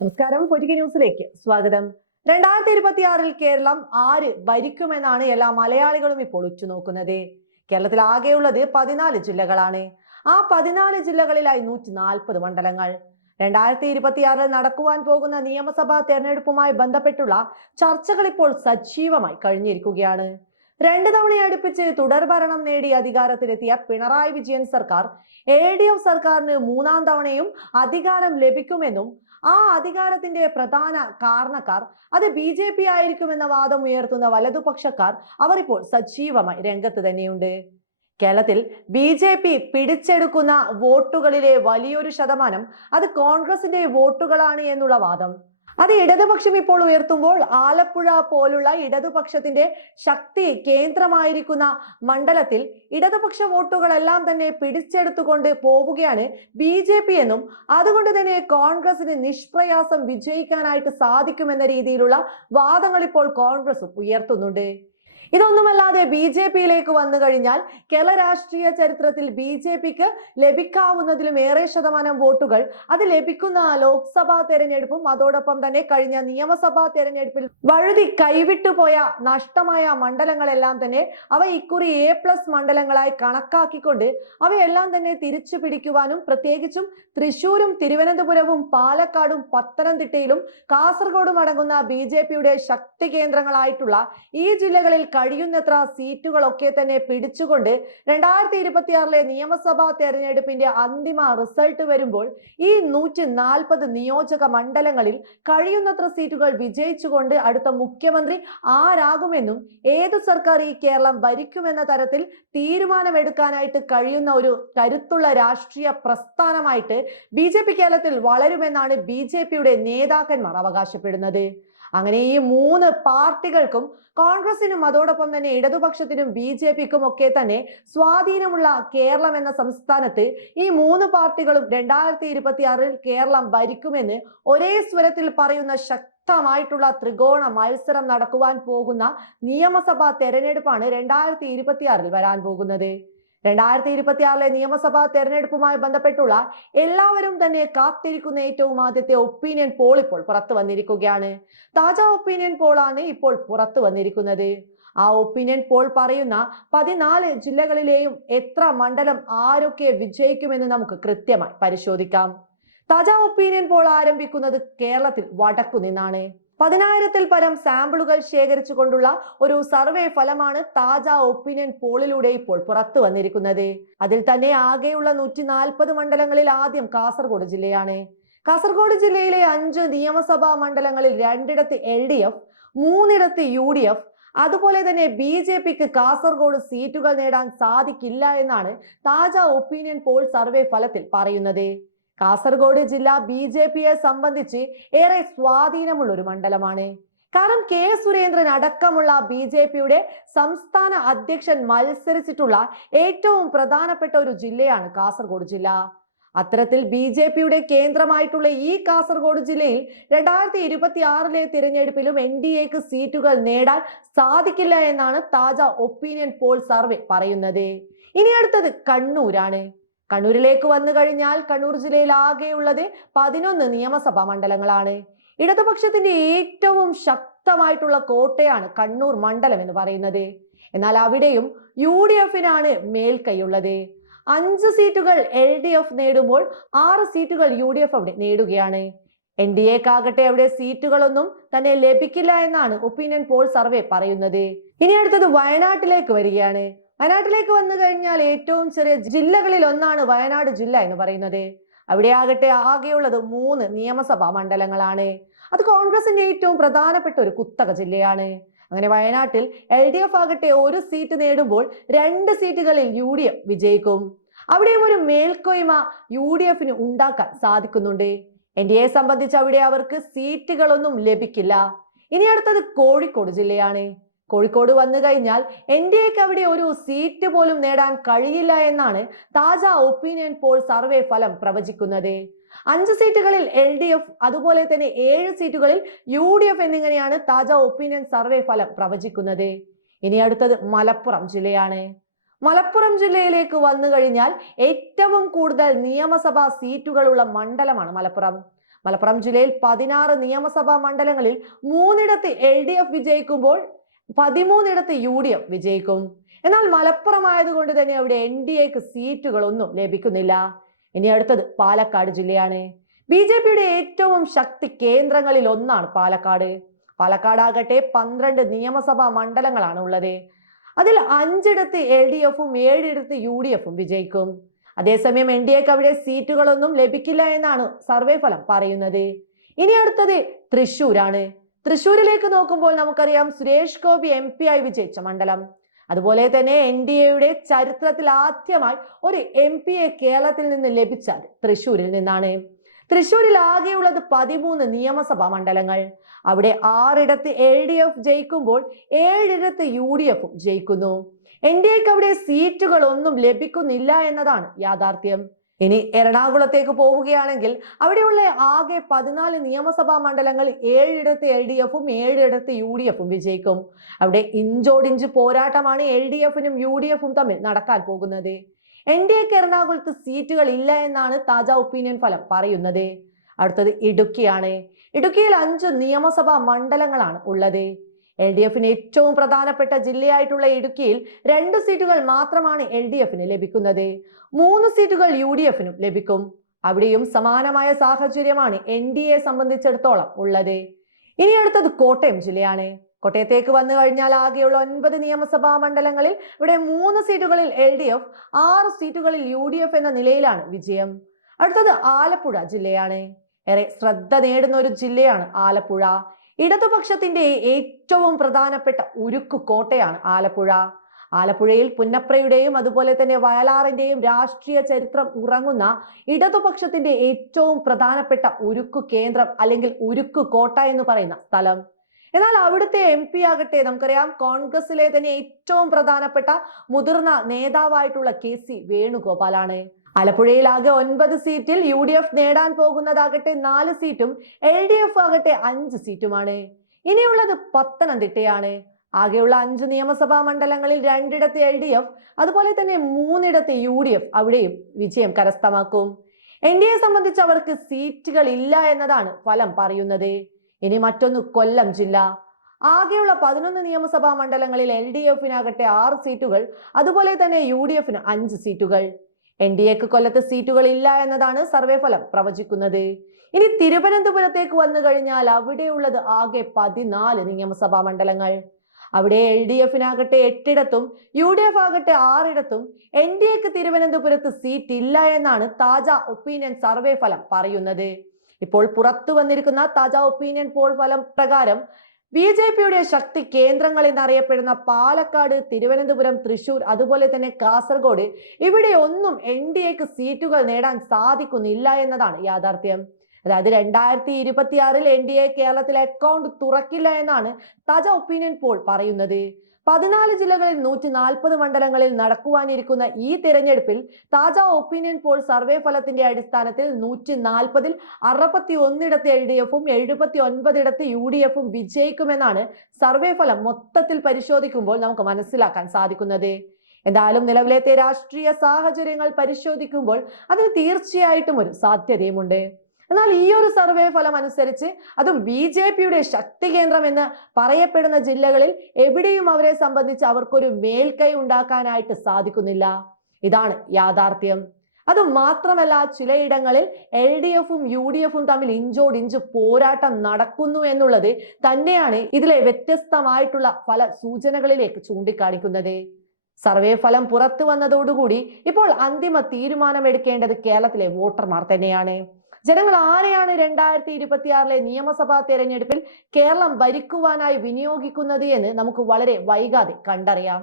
നമസ്കാരം പൊരിക ന്യൂസിലേക്ക് സ്വാഗതം. രണ്ടായിരത്തി ഇരുപത്തിയാറിൽ കേരളം ആര് ഭരിക്കുമെന്നാണ് എല്ലാ മലയാളികളും ഇപ്പോൾ ഉറ്റുനോക്കുന്നത്. കേരളത്തിൽ ആകെയുള്ളത് പതിനാല് ജില്ലകളാണ്. ആ പതിനാല് ജില്ലകളിലായി നൂറ്റി നാൽപ്പത് മണ്ഡലങ്ങൾ. രണ്ടായിരത്തി ഇരുപത്തിയാറിൽ നടക്കുവാൻ പോകുന്ന നിയമസഭാ തെരഞ്ഞെടുപ്പുമായി ബന്ധപ്പെട്ടുള്ള ചർച്ചകൾ ഇപ്പോൾ സജീവമായി കഴിഞ്ഞിരിക്കുകയാണ്. രണ്ട് തവണ അടുപ്പിച്ച് തുടർഭരണം നേടി അധികാരത്തിലെത്തിയ പിണറായി വിജയൻ സർക്കാർ എ ഡി എഫ് സർക്കാരിന് മൂന്നാം തവണയും അധികാരം ലഭിക്കുമെന്നും ആ അധികാരത്തിന്റെ പ്രധാന കാരണക്കാർ അത് ബി ജെ പി ആയിരിക്കുമെന്ന വാദം ഉയർത്തുന്ന വലതുപക്ഷക്കാർ അവർ ഇപ്പോൾ സജീവമായി രംഗത്ത് തന്നെയുണ്ട്. കേരളത്തിൽ ബി ജെ പി പിടിച്ചെടുക്കുന്ന വോട്ടുകളിലെ വലിയൊരു ശതമാനം അത് കോൺഗ്രസിന്റെ വോട്ടുകളാണ് എന്നുള്ള വാദം. അത് ഇടതുപക്ഷം ഇപ്പോൾ ഉയർത്തുമ്പോൾ ആലപ്പുഴ പോലുള്ള ഇടതുപക്ഷത്തിന്റെ ശക്തി കേന്ദ്രമായിരിക്കുന്ന മണ്ഡലത്തിൽ ഇടതുപക്ഷ വോട്ടുകളെല്ലാം തന്നെ പിടിച്ചെടുത്തുകൊണ്ട് പോവുകയാണ് ബി ജെ പി എന്നും. അതുകൊണ്ട് തന്നെ കോൺഗ്രസിന് നിഷ്പ്രയാസം വിജയിക്കാനായിട്ട് സാധിക്കുമെന്ന രീതിയിലുള്ള വാദങ്ങൾ ഇപ്പോൾ കോൺഗ്രസ് ഉയർത്തുന്നുണ്ട്. ഇതൊന്നുമല്ലാതെ ബി ജെ പിയിലേക്ക് വന്നു കഴിഞ്ഞാൽ കേരള രാഷ്ട്രീയ ചരിത്രത്തിൽ ബി ജെ പിക്ക് ലഭിക്കാവുന്നതിലും ഏറെ ശതമാനം വോട്ടുകൾ അത് ലഭിക്കുന്ന ലോക്സഭാ തെരഞ്ഞെടുപ്പും അതോടൊപ്പം തന്നെ കഴിഞ്ഞ നിയമസഭാ തെരഞ്ഞെടുപ്പിൽ വഴുതി കൈവിട്ടുപോയ നഷ്ടമായ മണ്ഡലങ്ങളെല്ലാം തന്നെ അവ ഇക്കുറി എ പ്ലസ് മണ്ഡലങ്ങളായി കണക്കാക്കിക്കൊണ്ട് അവയെല്ലാം തന്നെ തിരിച്ചു പിടിക്കുവാനും പ്രത്യേകിച്ചും തൃശൂരും തിരുവനന്തപുരവും പാലക്കാടും പത്തനംതിട്ടയിലും കാസർഗോഡും അടങ്ങുന്ന ബി ശക്തി കേന്ദ്രങ്ങളായിട്ടുള്ള ഈ ജില്ലകളിൽ കഴിയുന്നത്ര സീറ്റുകളൊക്കെ തന്നെ പിടിച്ചുകൊണ്ട് രണ്ടായിരത്തി ഇരുപത്തിയാറിലെ നിയമസഭാ തെരഞ്ഞെടുപ്പിന്റെ അന്തിമ റിസൾട്ട് വരുമ്പോൾ ഈ നൂറ്റി നാൽപ്പത് നിയോജക മണ്ഡലങ്ങളിൽ കഴിയുന്നത്ര സീറ്റുകൾ വിജയിച്ചുകൊണ്ട് അടുത്ത മുഖ്യമന്ത്രി ആരാകുമെന്നും ഏതു സർക്കാർ ഈ കേരളം ഭരിക്കുമെന്ന തരത്തിൽ തീരുമാനമെടുക്കാനായിട്ട് കഴിയുന്ന ഒരു കരുത്തുള്ള രാഷ്ട്രീയ പ്രസ്ഥാനമായിട്ട് ബി ജെ പി കേരളത്തിൽ വളരുമെന്നാണ് ബി ജെ പിയുടെ നേതാക്കന്മാർ അവകാശപ്പെടുന്നത്. അങ്ങനെ ഈ മൂന്ന് പാർട്ടികൾക്കും കോൺഗ്രസിനും അതോടൊപ്പം തന്നെ ഇടതുപക്ഷത്തിനും ബി ജെ പിക്കും ഒക്കെ തന്നെ സ്വാധീനമുള്ള കേരളം എന്ന സംസ്ഥാനത്ത് ഈ മൂന്ന് പാർട്ടികളും രണ്ടായിരത്തി ഇരുപത്തി ആറിൽ കേരളം ഭരിക്കുമെന്ന് ഒരേ സ്വരത്തിൽ പറയുന്ന ശക്തമായിട്ടുള്ള ത്രികോണ മത്സരം നടക്കുവാൻ പോകുന്ന നിയമസഭാ തെരഞ്ഞെടുപ്പാണ് രണ്ടായിരത്തി ഇരുപത്തിയാറിൽ വരാൻ പോകുന്നത്. രണ്ടായിരത്തി ഇരുപത്തിയാറിലെ നിയമസഭാ തെരഞ്ഞെടുപ്പുമായി ബന്ധപ്പെട്ടുള്ള എല്ലാവരും തന്നെ കാത്തിരിക്കുന്ന ഏറ്റവും ആദ്യത്തെ ഒപ്പീനിയൻ പോൾ ഇപ്പോൾ പുറത്തു വന്നിരിക്കുകയാണ്. താജാ ഒപ്പീനിയൻ പോളാണ് ഇപ്പോൾ പുറത്തു വന്നിരിക്കുന്നത്. ആ ഒപ്പീനിയൻ പോൾ പറയുന്ന പതിനാല് ജില്ലകളിലെയും എത്ര മണ്ഡലം ആരൊക്കെ വിജയിക്കുമെന്ന് നമുക്ക് കൃത്യമായി പരിശോധിക്കാം. താജാ ഒപ്പീനിയൻ പോൾ ആരംഭിക്കുന്നത് കേരളത്തിൽ വടക്കു നിന്നാണ്. പതിനായിരത്തിൽ പരം സാമ്പിളുകൾ ശേഖരിച്ചുകൊണ്ടുള്ള ഒരു സർവേ ഫലമാണ് താജ ഒപ്പീനിയൻ പോളിലൂടെ ഇപ്പോൾ പുറത്തു വന്നിരിക്കുന്നത്. അതിൽ തന്നെ ആകെയുള്ള നൂറ്റി നാൽപ്പത് മണ്ഡലങ്ങളിൽ ആദ്യം കാസർഗോഡ് ജില്ലയാണ്. കാസർഗോഡ് ജില്ലയിലെ അഞ്ച് നിയമസഭാ മണ്ഡലങ്ങളിൽ രണ്ടിടത്ത് എൽ ഡി എഫ് മൂന്നിടത്ത് യു ഡി എഫ് അതുപോലെ തന്നെ ബി ജെ പിക്ക് കാസർഗോഡ് സീറ്റുകൾ നേടാൻ സാധിക്കില്ല എന്നാണ് താജ ഒപ്പീനിയൻ പോൾ സർവേ ഫലത്തിൽ പറയുന്നത്. കാസർഗോഡ് ജില്ല ബി ജെ പിയെ സംബന്ധിച്ച് ഏറെ സ്വാധീനമുള്ള ഒരു മണ്ഡലമാണ്. കാരണം കെ സുരേന്ദ്രൻ അടക്കമുള്ള ബി ജെ പിയുടെ സംസ്ഥാന അധ്യക്ഷൻ മത്സരിച്ചിട്ടുള്ള ഏറ്റവും പ്രധാനപ്പെട്ട ഒരു ജില്ലയാണ് കാസർഗോഡ് ജില്ല. അത്തരത്തിൽ ബി ജെ പിയുടെ കേന്ദ്രമായിട്ടുള്ള ഈ കാസർഗോഡ് ജില്ലയിൽ രണ്ടായിരത്തി ഇരുപത്തി ആറിലെ തിരഞ്ഞെടുപ്പിലും എൻ ഡി എക്ക് സീറ്റുകൾ നേടാൻ സാധിക്കില്ല എന്നാണ് താജ ഒപ്പീനിയൻ പോൾ സർവേ പറയുന്നത്. ഇനി അടുത്തത് കണ്ണൂരാണ്. കണ്ണൂരിലേക്ക് വന്നു കഴിഞ്ഞാൽ കണ്ണൂർ ജില്ലയിൽ ആകെയുള്ളത് പതിനൊന്ന് നിയമസഭാ മണ്ഡലങ്ങളാണ്. ഇടതുപക്ഷത്തിന്റെ ഏറ്റവും ശക്തമായിട്ടുള്ള കോട്ടയാണ് കണ്ണൂർ മണ്ഡലം എന്ന് പറയുന്നത്. എന്നാൽ അവിടെയും യു ഡി എഫിനാണ് മേൽക്കൈയുള്ളത്. അഞ്ച് സീറ്റുകൾ എൽ ഡി എഫ് നേടുമ്പോൾ ആറ് സീറ്റുകൾ യു ഡി എഫ് അവിടെ നേടുകയാണ്. എൻ ഡി എക്കാകട്ടെ അവിടെ സീറ്റുകളൊന്നും തന്നെ ലഭിക്കില്ല എന്നാണ് ഒപ്പീനിയൻ പോൾ സർവേ പറയുന്നത്. ഇനി അടുത്തത് വയനാട്ടിലേക്ക് വരികയാണ്. വയനാട്ടിലേക്ക് വന്നു കഴിഞ്ഞാൽ ഏറ്റവും ചെറിയ ജില്ലകളിൽ ഒന്നാണ് വയനാട് ജില്ല എന്ന് പറയുന്നത്. അവിടെ ആകട്ടെ ആകെയുള്ളത് മൂന്ന് നിയമസഭാ മണ്ഡലങ്ങളാണ്. അത് കോൺഗ്രസിന്റെ ഏറ്റവും പ്രധാനപ്പെട്ട ഒരു കുത്തക ജില്ലയാണ്. അങ്ങനെ വയനാട്ടിൽ എൽ ഡി എഫ് ആകട്ടെ ഒരു സീറ്റ് നേടുമ്പോൾ രണ്ട് സീറ്റുകളിൽ യു ഡി എഫ് വിജയിക്കും. അവിടെയും ഒരു മേൽക്കോയ്മ യു ഡി എഫിന് ഉണ്ടാക്കാൻ സാധിക്കുന്നുണ്ട്. എൻ ഡി എ സംബന്ധിച്ച് അവിടെ അവർക്ക് സീറ്റുകളൊന്നും ലഭിക്കില്ല. ഇനി അടുത്തത് കോഴിക്കോട് ജില്ലയാണ്. കോഴിക്കോട് വന്നു കഴിഞ്ഞാൽ എൻ ഡി എക്ക് അവിടെ ഒരു സീറ്റ് പോലും നേടാൻ കഴിയില്ല എന്നാണ് താജ ഒപ്പീനിയൻ പോൾ സർവേ ഫലം പ്രവചിക്കുന്നത്. അഞ്ച് സീറ്റുകളിൽ എൽ ഡി എഫ് അതുപോലെ തന്നെ ഏഴ് സീറ്റുകളിൽ യു ഡി എഫ് എന്നിങ്ങനെയാണ് താജ ഒപ്പീനിയൻ സർവേ ഫലം പ്രവചിക്കുന്നത്. ഇനി അടുത്തത് മലപ്പുറം ജില്ലയാണ്. മലപ്പുറം ജില്ലയിലേക്ക് വന്നു കഴിഞ്ഞാൽ ഏറ്റവും കൂടുതൽ നിയമസഭാ സീറ്റുകളുള്ള മണ്ഡലമാണ് മലപ്പുറം. മലപ്പുറം ജില്ലയിൽ പതിനാറ് നിയമസഭാ മണ്ഡലങ്ങളിൽ മൂന്നിടത്ത് എൽ ഡി എഫ് വിജയിക്കുമ്പോൾ പതിമൂന്നിടത്ത് യു ഡി എഫ് വിജയിക്കും. എന്നാൽ മലപ്പുറമായതുകൊണ്ട് തന്നെ അവിടെ എൻ ഡി എക്ക് സീറ്റുകളൊന്നും ലഭിക്കുന്നില്ല. ഇനി അടുത്തത് പാലക്കാട് ജില്ലയാണ്. ബി ജെ പിയുടെ ഏറ്റവും ശക്തി കേന്ദ്രങ്ങളിൽ ഒന്നാണ് പാലക്കാട്. പാലക്കാടാകട്ടെ പന്ത്രണ്ട് നിയമസഭാ മണ്ഡലങ്ങളാണ് ഉള്ളത്. അതിൽ അഞ്ചിടത്ത് എൽ ഡി എഫും ഏഴിടത്ത് യു ഡി എഫും വിജയിക്കും. അതേസമയം എൻ ഡി എക്ക് അവിടെ സീറ്റുകളൊന്നും ലഭിക്കില്ല എന്നാണ് സർവേ ഫലം പറയുന്നത്. ഇനി അടുത്തത് തൃശ്ശൂരാണ്. തൃശ്ശൂരിലേക്ക് നോക്കുമ്പോൾ നമുക്കറിയാം സുരേഷ് ഗോപി എം പി ആയി വിജയിച്ച മണ്ഡലം. അതുപോലെ തന്നെ എൻ ഡി എയുടെ ചരിത്രത്തിൽ ആദ്യമായി ഒരു എം പിയെ കേരളത്തിൽ നിന്ന് ലഭിച്ചത് തൃശ്ശൂരിൽ നിന്നാണ്. തൃശ്ശൂരിൽ ആകെയുള്ളത് പതിമൂന്ന് നിയമസഭാ മണ്ഡലങ്ങൾ. അവിടെ ആറിടത്ത് എൽ ഡി എഫ് ജയിക്കുമ്പോൾ ഏഴിടത്ത് യു ഡി എഫും ജയിക്കുന്നു. എൻ ഡി എക്ക് അവിടെ സീറ്റുകൾ ഒന്നും ലഭിക്കുന്നില്ല എന്നതാണ് യാഥാർത്ഥ്യം. ഇനി എറണാകുളത്തേക്ക് പോവുകയാണെങ്കിൽ അവിടെയുള്ള ആകെ പതിനാല് നിയമസഭാ മണ്ഡലങ്ങൾ ഏഴിടത്ത് എൽ ഡി എഫും ഏഴിടത്ത് യു ഡി എഫും വിജയിക്കും. അവിടെ ഇഞ്ചോടിഞ്ച് പോരാട്ടമാണ് എൽ ഡി എഫിനും യു ഡി എഫും തമ്മിൽ നടക്കാൻ പോകുന്നത്. എൻ ഡി എക്ക് എറണാകുളത്ത് സീറ്റുകൾ ഇല്ല എന്നാണ് താജാ ഒപ്പീനിയൻ ഫലം പറയുന്നത്. അടുത്തത് ഇടുക്കിയാണ്. ഇടുക്കിയിൽ അഞ്ച് നിയമസഭാ മണ്ഡലങ്ങളാണ് ഉള്ളത്. എൽ ഡി എഫിന് ഏറ്റവും പ്രധാനപ്പെട്ട ജില്ലയായിട്ടുള്ള ഇടുക്കിയിൽ രണ്ട് സീറ്റുകൾ മാത്രമാണ് എൽ ഡി എഫിന് ലഭിക്കുന്നത്. മൂന്ന് സീറ്റുകൾ യു ഡി എഫിനും ലഭിക്കും. അവിടെയും സമാനമായ സാഹചര്യമാണ് എൻ ഡി എ സംബന്ധിച്ചിടത്തോളം ഉള്ളത്. ഇനി അടുത്തത് കോട്ടയം ജില്ലയാണ്. കോട്ടയത്തേക്ക് വന്നു കഴിഞ്ഞാൽ ആകെയുള്ള ഒൻപത് നിയമസഭാ മണ്ഡലങ്ങളിൽ ഇവിടെ മൂന്ന് സീറ്റുകളിൽ എൽ ഡി എഫ് ആറ് സീറ്റുകളിൽ യു ഡി എഫ് എന്ന നിലയിലാണ് വിജയം. അടുത്തത് ആലപ്പുഴ ജില്ലയാണ്. ഏറെ ശ്രദ്ധ നേടുന്ന ഒരു ജില്ലയാണ് ആലപ്പുഴ. ഇടതുപക്ഷത്തിന്റെ ഏറ്റവും പ്രധാനപ്പെട്ട ഉരുക്കു കോട്ടയാണ് ആലപ്പുഴ. ആലപ്പുഴയിൽ പുന്നപ്രയുടെയും അതുപോലെ തന്നെ വയലാറിന്റെയും രാഷ്ട്രീയ ചരിത്രം ഉറങ്ങുന്ന ഇടതുപക്ഷത്തിന്റെ ഏറ്റവും പ്രധാനപ്പെട്ട ഉരുക്കു കേന്ദ്രം അല്ലെങ്കിൽ ഉരുക്കു കോട്ട എന്ന് പറയുന്ന സ്ഥലം. എന്നാൽ അവിടുത്തെ എം പി ആകട്ടെ നമുക്കറിയാം കോൺഗ്രസിലെ തന്നെ ഏറ്റവും പ്രധാനപ്പെട്ട മുതിർന്ന നേതാവായിട്ടുള്ള കെ സി വേണുഗോപാലാണ്. ആലപ്പുഴയിൽ ആകെ ഒൻപത് സീറ്റിൽ യു ഡി എഫ് നേടാൻ പോകുന്നതാകട്ടെ നാല് സീറ്റും എൽ ഡി എഫ് ആകട്ടെ അഞ്ച് സീറ്റുമാണ്. ഇനിയുള്ളത് പത്തനംതിട്ടയാണ്. ആകെയുള്ള അഞ്ച് നിയമസഭാ മണ്ഡലങ്ങളിൽ രണ്ടിടത്ത് എൽ ഡി എഫ് അതുപോലെ തന്നെ മൂന്നിടത്ത് യു ഡി എഫ് അവിടെയും വിജയം കരസ്ഥമാക്കും. എൻ ഡി എ സംബന്ധിച്ച് അവർക്ക് സീറ്റുകൾ ഇല്ല എന്നതാണ് ഫലം പറയുന്നത്. ഇനി മറ്റൊന്ന് കൊല്ലം ജില്ല. ആകെയുള്ള പതിനൊന്ന് നിയമസഭാ മണ്ഡലങ്ങളിൽ എൽ ഡി എഫിനാകട്ടെ ആറ് സീറ്റുകൾ അതുപോലെ തന്നെ യു ഡി എഫിന് അഞ്ച് സീറ്റുകൾ. എൻ ഡി എക്ക് കൊല്ലത്ത് സീറ്റുകൾ ഇല്ല എന്നതാണ് സർവേ ഫലം പ്രവചിക്കുന്നത്. ഇനി തിരുവനന്തപുരത്തേക്ക് വന്നു കഴിഞ്ഞാൽ അവിടെയുള്ളത് ആകെ പതിനാല് നിയമസഭാ മണ്ഡലങ്ങൾ. അവിടെ എൽ ഡി എഫിനാകട്ടെ എട്ടിടത്തും യു ഡി എഫ് ആകട്ടെ ആറിടത്തും എൻ ഡി എക്ക് തിരുവനന്തപുരത്ത് സീറ്റ് ഇല്ല എന്നാണ് താജ ഒപ്പീനിയൻ സർവേ ഫലം പറയുന്നത്. ഇപ്പോൾ പുറത്തു വന്നിരിക്കുന്ന താജ ഒപ്പീനിയൻ പോൾ ഫലം പ്രകാരം ബി ജെ പിയുടെ ശക്തി കേന്ദ്രങ്ങൾ എന്നറിയപ്പെടുന്ന പാലക്കാട് തിരുവനന്തപുരം തൃശൂർ അതുപോലെ തന്നെ കാസർഗോഡ് ഇവിടെ ഒന്നും എൻ ഡി എക്ക് സീറ്റുകൾ നേടാൻ സാധിക്കുന്നില്ല എന്നതാണ് യാഥാർത്ഥ്യം. അതായത് രണ്ടായിരത്തി ഇരുപത്തിയാറിൽ എൻ ഡി എ കേരളത്തിൽ അക്കൗണ്ട് തുറക്കില്ല എന്നാണ് താജ ഒപ്പീനിയൻ പോൾ പറയുന്നത്. പതിനാല് ജില്ലകളിൽ നൂറ്റി നാൽപ്പത് മണ്ഡലങ്ങളിൽ നടക്കുവാനിരിക്കുന്ന ഈ തിരഞ്ഞെടുപ്പിൽ താജ ഒപ്പീനിയൻ പോൾ സർവേ ഫലത്തിന്റെ അടിസ്ഥാനത്തിൽ നൂറ്റി നാൽപ്പതിൽ അറുപത്തി ഒന്നിടത്ത് എൽ ഡി എഫും എഴുപത്തി ഒൻപതിടത്ത് യു ഡി എഫും വിജയിക്കുമെന്നാണ് സർവേ ഫലം മൊത്തത്തിൽ പരിശോധിക്കുമ്പോൾ നമുക്ക് മനസ്സിലാക്കാൻ സാധിക്കുന്നത്. എന്തായാലും നിലവിലത്തെ രാഷ്ട്രീയ സാഹചര്യങ്ങൾ പരിശോധിക്കുമ്പോൾ അതിന് തീർച്ചയായിട്ടും ഒരു സാധ്യതയുമുണ്ട്. എന്നാൽ ഈ ഒരു സർവേ ഫലം അനുസരിച്ച് അതും ബി ജെ പിയുടെ ശക്തി കേന്ദ്രം എന്ന് പറയപ്പെടുന്ന ജില്ലകളിൽ എവിടെയും അവരെ സംബന്ധിച്ച് അവർക്കൊരു മേൽക്കൈ ഉണ്ടാക്കാനായിട്ട് സാധിക്കുന്നില്ല. ഇതാണ് യാഥാർത്ഥ്യം. അത് മാത്രമല്ല ചിലയിടങ്ങളിൽ എൽ ഡി എഫും യു ഡി എഫും തമ്മിൽ ഇഞ്ചോടിഞ്ച് പോരാട്ടം നടക്കുന്നു എന്നുള്ളത് തന്നെയാണ് ഇതിലെ വ്യത്യസ്തമായിട്ടുള്ള പല സൂചനകളിലേക്ക് ചൂണ്ടിക്കാണിക്കുന്നത്. സർവേ ഫലം പുറത്തു വന്നതോടുകൂടി ഇപ്പോൾ അന്തിമ തീരുമാനമെടുക്കേണ്ടത് കേരളത്തിലെ വോട്ടർമാർ തന്നെയാണ്. ജനങ്ങൾ ആരെയാണ് രണ്ടായിരത്തി ഇരുപത്തിയാറിലെ നിയമസഭാ തെരഞ്ഞെടുപ്പിൽ കേരളം ഭരിക്കുവാനായി വിനിയോഗിക്കുന്നത് എന്ന് നമുക്ക് വളരെ വൈകാതെ കണ്ടറിയാം.